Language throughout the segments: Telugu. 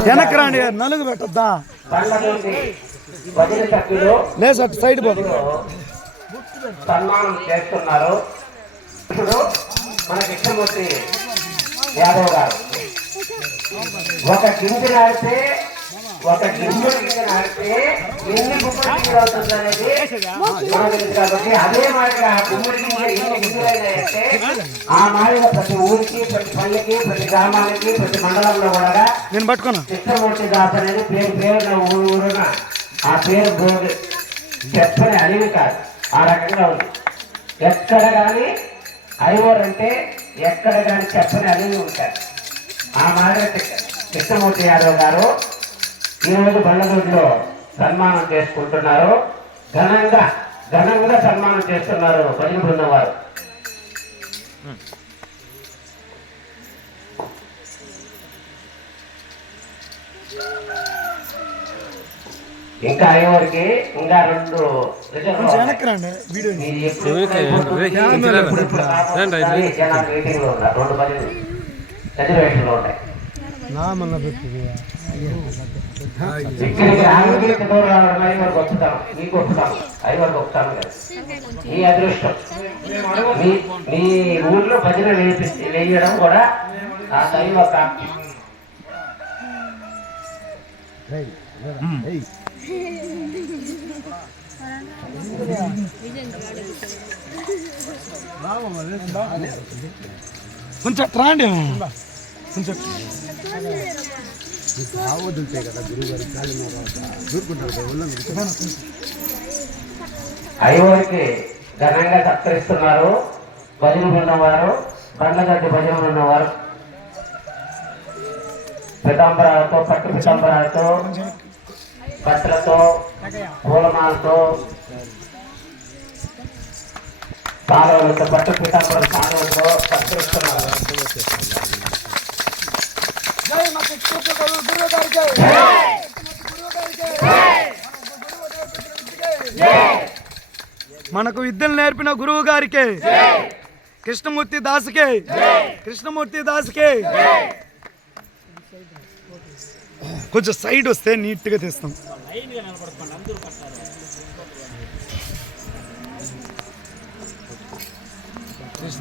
వెనక్కి రాండి. నలుగు పెట్టద్దా? లేదు సార్ సైడ్ పో. సన్మానం చేస్తున్నారు. ఇప్పుడు మన కృష్ణమూర్తి యాదవ్ గారు. ఒక గింజ నాడితే ఒక ఎన్ని గుమ్మడి అవుతుంది అనేది తెలుసు కాబట్టి అదే మాదిరిగా ఆ గుమ్మడి ఎన్ని అయినాయంటే ఆ మాదిరిగా ప్రతి ఊరికి ప్రతి పల్లెకి ప్రతి గ్రామానికి ప్రతి మండలంలో కూడా నేను పట్టుకున్నా. కృష్ణమూర్తి దాస్ అనేది పేరు పేరున ఊరు ఊరున ఆ పేరు గోగు చెప్పని అలివి కాదు. ఆ రకంగా ఉంది. ఎక్కడ కానీ ఐవర్ అంటే ఎక్కడ కానీ చెప్పని అలివి ఉంటారు. ఆ మాదిరి కృష్ణమూర్తి యాదవ్ గారు ఈరోజు బండదూరులో సన్మానం చేసుకుంటున్నారు. ఘనంగా ఘనంగా సన్మానం చేస్తున్నారు భజన బృందం వారు ఇంకా ఐవర్కి ఇంకా రెండు రిజర్వేషన్లు ఉంటాయి. మీ అదృష్టం మీ ఊళ్ళో భజన వేయడం కూడా ఆ దైవ ప్రాప్తి కొంచెం రాండి. కొంచెం కదా ఐఓకి ఘనంగా సత్కరిస్తున్నారు భజన ఉన్నవారు వారు బండ్లగడ్డి భజన ఉన్నవారు. పితాంబరాలతో పట్టు పితాంబరాలతో బట్టలతో పూలమాలతో పాలవులతో పట్టు పితాంబరం పాలవులతో సత్కరిస్తున్నారు. మనకు విద్యలు నేర్పిన గురువు గారికి కృష్ణమూర్తి దాసుకే కృష్ణమూర్తి దాసుకే. కొంచెం సైడ్ వస్తే నీట్గా తీస్తాం.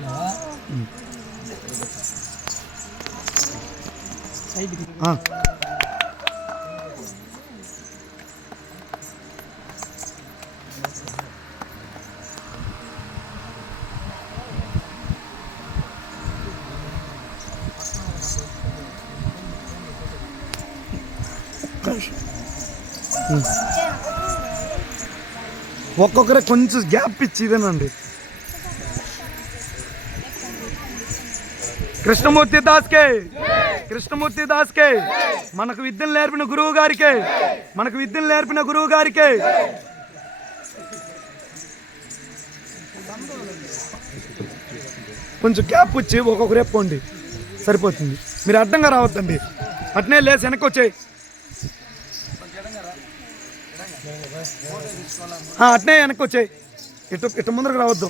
ఆ. ఒక్కొక్కరే కొంచెం గ్యాప్ ఇచ్చి ఇదేనండి కృష్ణమూర్తి దాస్కే. కృష్ణమూర్తి దాస్కే మనకు విద్యను నేర్పిన గురువు గారికే మనకు విద్యను నేర్పిన గురువు గారికే. కొంచెం గ్యాప్ వచ్చి ఒక్కొక్కరు పోండి సరిపోతుంది. మీరు అడ్డంగా రావద్దండి. అట్నే లేసి వెనక్కి వచ్చాయి అట్నే వెనక్కి వచ్చాయి ఇటు ఇటు ముందరకు రావద్దు.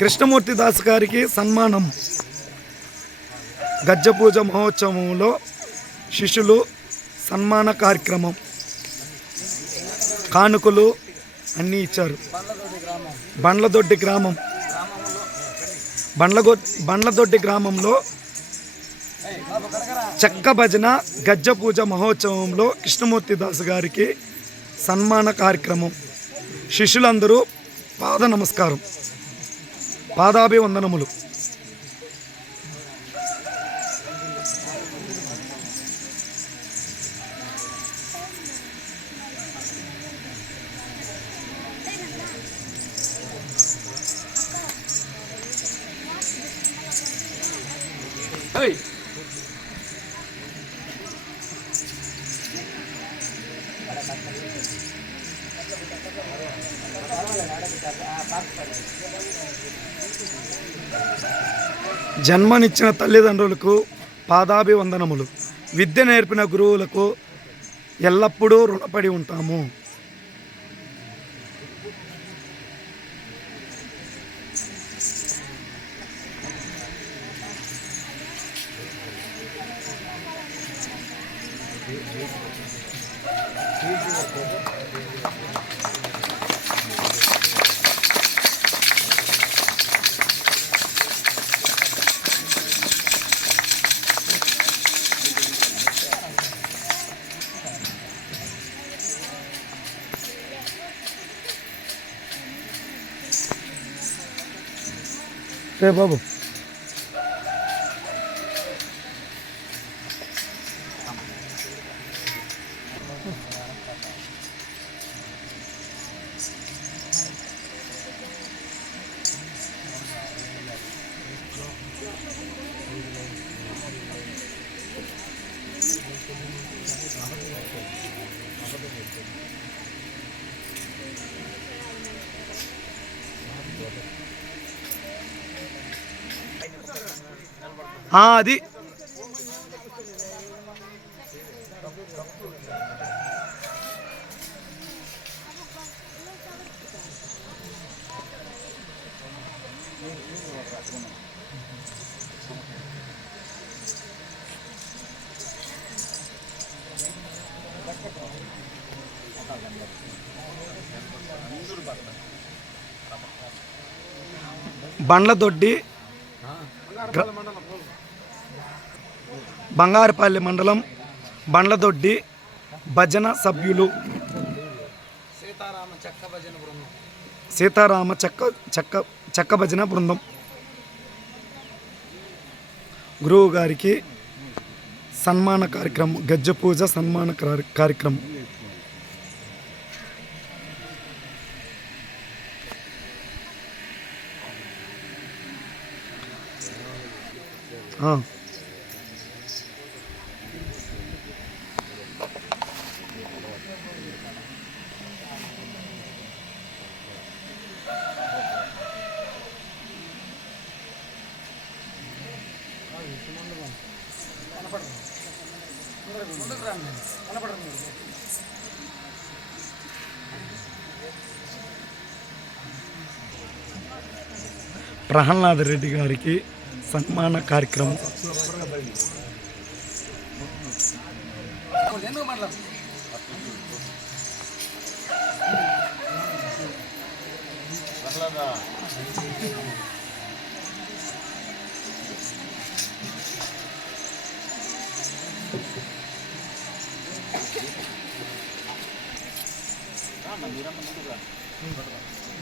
కృష్ణమూర్తి దాస్ గారికి సన్మానం. గజ్జ పూజ మహోత్సవంలో శిష్యులు సన్మాన కార్యక్రమం. కానుకలు అన్నీ ఇచ్చారు. బండ్లదొడ్డి గ్రామం. బండ్లగొ బండ్లదొడ్డి గ్రామంలో చెక్క భజన గజ్జ పూజ మహోత్సవంలో కృష్ణమూర్తి దాస్ గారికి సన్మాన కార్యక్రమం. శిష్యులందరూ పాద నమస్కారం. పాదాభివందనములు జన్మనిచ్చిన తల్లిదండ్రులకు పాదాభివందనములు విద్య నేర్పిన గురువులకు ఎల్లప్పుడూ రుణపడి ఉంటాము Thank you. రే బాబు ఆ, అది. బండ్లదొడ్డి గ్ర- బంగారుపల్లి మండలం బండ్లదొడ్డి భజన సభ్యులు సీతారామ చెక్క చెక్క చెక్క భజన బృందం. గురువు గారికి సన్మాన కార్యక్రమం గజ్జ పూజ సన్మాన కార్య- కార్యక్రమం. ఆ. ప్రహ్లాద్ రెడ్డి గారికి సన్మాన కార్యక్రమం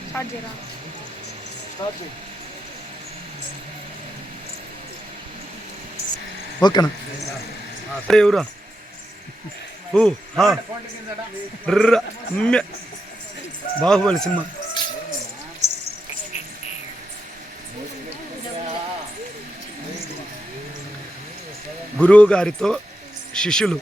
స్టార్ట్ చేయరా ఓకేనా? ఏ ఎవరా? ఓ. బాహుబలి సినిమా. గురువు గారితో శిష్యులు.